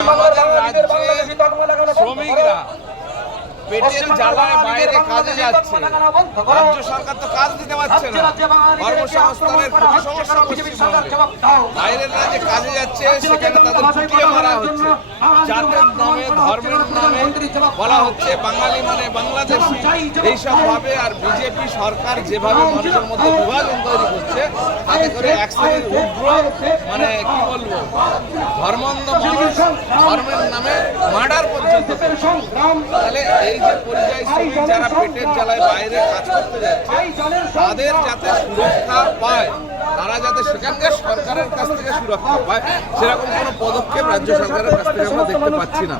আমাদের রাজ্যে শ্রমিকরা পেটের জ্বালায় বাইরে কাজে যাচ্ছে, রাজ্য সরকার তো কাজ দিতে পারছে না, কর্মসংস্থানের খুবই সমস্যা পশ্চিমবঙ্গে। বাইরের রাজ্যে কাজে যাচ্ছে, সেখানে তাদের ছুটিয়ে মারা হচ্ছে, জাতের নামে ধর্মের নামে বলা হচ্ছে বাঙালি মানে বাংলাদেশি, এইসব ভাবে। আর বিজেপি সরকার যেভাবে মানুষের মধ্যে বিভাজন তৈরি করছে, তাতে করে এক শ্রেণীর উগ্র মানে কি বলবো ধর্মান্ধ মানুষ ধর্মের নামে মার্ডার পর্যন্ত। তাহলে এই যে পরিযায়ী শ্রমিক যারা পেটের জ্বালায় বাইরে কাজ করতে যাচ্ছে, তাদের যাতে সুরক্ষা পায়, তারা যাতে সেখানকার সরকারের কাছ থেকে সুরক্ষা পায়, সেরকম কোনো পদক্ষেপ রাজ্য সরকারের কাছ থেকে আমরা দেখতে পাচ্ছি না।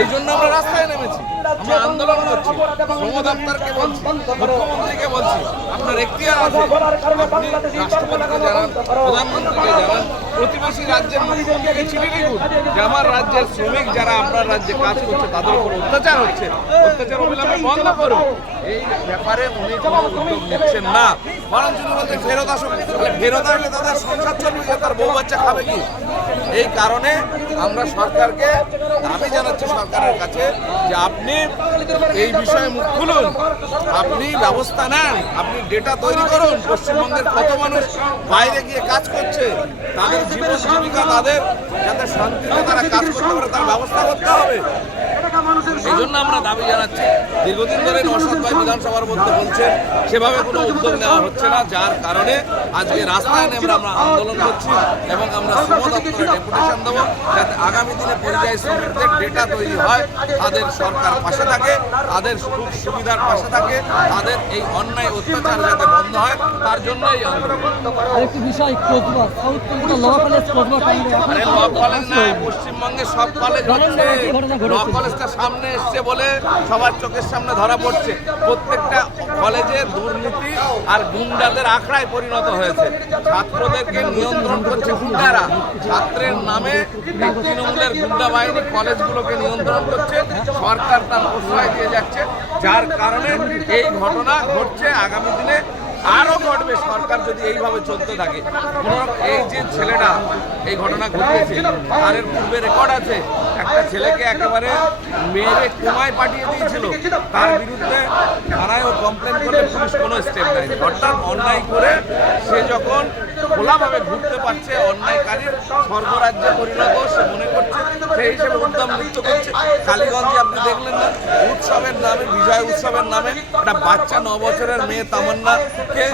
এই জন্য আমরা রাস্তায় নেমেছি, আমরা আন্দোলন করছি, শ্রম দপ্তরকে বলছি, মুখ্যমন্ত্রীকে বলছি, আপনার এখতিয়ার আছে, আপনি রাষ্ট্রপতিকে জানান, প্রধানমন্ত্রীকে জানান, প্রতিবেশী রাজ্যের মুখ্যমন্ত্রীকে চিঠি লিখুন যে আমার রাজ্যের শ্রমিক যারা আপনার রাজ্যে কাজ করছে তাদের উপর অত্যাচার হচ্ছে, অত্যাচার অবিলম্বে বন্ধ করুন। এই ব্যাপারে উনি কোনো উদ্যোগ নিচ্ছেন না, বরঞ্চ উনি বলতে ফেরত আসুন। ফেরত আসলে তাদের সংসার চলবে, তার বউ বাচ্চা খাবে কি? এই কারণে আমরা সরকারকে দাবি জানাচ্ছি সরকারের কাছে যে আপনি এই বিষয়ে মুখ খুলুন, আপনি ব্যবস্থা নেন, আপনি ডেটা তৈরি করুন। পশ্চিমবঙ্গের কত মানুষ বাইরে গিয়ে কাজ করছে, তাদের জীবন জীবিকা, তাদের যাতে শান্তিতে তারা কাজ করতে পারে তার ব্যবস্থা করতে হবে। এই জন্য আমরা দাবি জানাচ্ছি। দীর্ঘদিন ধরে নওশাদ ভাই বিধানসভার মধ্যে বলছেন, সেভাবে কোনো উদ্যোগ নেওয়া হচ্ছে না, যার কারণে আজকে রাস্তায় নেমে আমরা আন্দোলন করছি এবং আমরা শ্রম দপ্তরে ডেপুটেশন দেবো, যাতে আগামী দিনে পরিযায়ী শ্রমিকদের ডেটা তৈরি হয়, তাদের সরকার পাশে থাকে, তাদের সুযোগ সুবিধার পাশে থাকে, তাদের এই অন্যায় অত্যাচার যাতে বন্ধ হয়, তার জন্য এই আন্দোলন। আরেকটি বিষয়, পশ্চিমবঙ্গে সব কলেজ হচ্ছে, ল কলেজটা সামনে এসছে বলে সবার চোখের সামনে ধরা পড়ছে। প্রত্যেকটা কলেজে দুর্নীতি আর গুন্ডাদের আখড়ায় পরিণত হয়েছে। ছাত্রদেরকে নিয়ন্ত্রণ করছে গুন্ডারা, ছাত্রের নামে তৃণমূলের গুন্ডা বাহিনী কলেজগুলোকে নিয়ন্ত্রণ করছে, সরকার তার প্রশ্রয় দিয়ে যাচ্ছে, যার কারণে এই ঘটনা ঘটছে। আগামী দিনে আরও ঘটবে সরকার যদি এইভাবে চলতে থাকে। এই যে ছেলেটা এই ঘটনা ঘটিয়েছে, তার পূর্বে রেকর্ড আছে, একটা ছেলেকে একেবারে মেরে কোমায় পাঠিয়ে দিয়েছিল, তার বিরুদ্ধে থানায় ও কমপ্লেন করলে পুলিশ কোনো স্টেপ নেয়নি। অর্থাৎ অন্যায় করে সে যখন খোলাভাবে ঘুরতে পারছে, অন্যায়কারীর স্বর্গরাজ্যে পরিণত সে মনে করছে, সেই হিসেবে উদ্যম নৃত্য করছে। কালীগঞ্জে আপনি দেখলেন না, উৎসবের নামে, বিজয় উৎসবের নামে একটা বাচ্চা 9 বছরের মেয়ে তামান্নাকে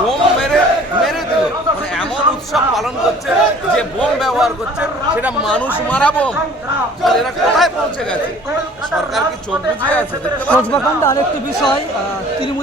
বোম মেরে দিল। মানে এমন উৎসব পালন করছে যে বোম ব্যবহার করছে, সেটা মানুষ মারা বোম। এরা কোথায় পৌঁছে গেছে? সরকার কি চোখ বুঝিয়ে আছে? দেখতে পাচ্ছেন। আরেকটি বিষয়, তৃণমূল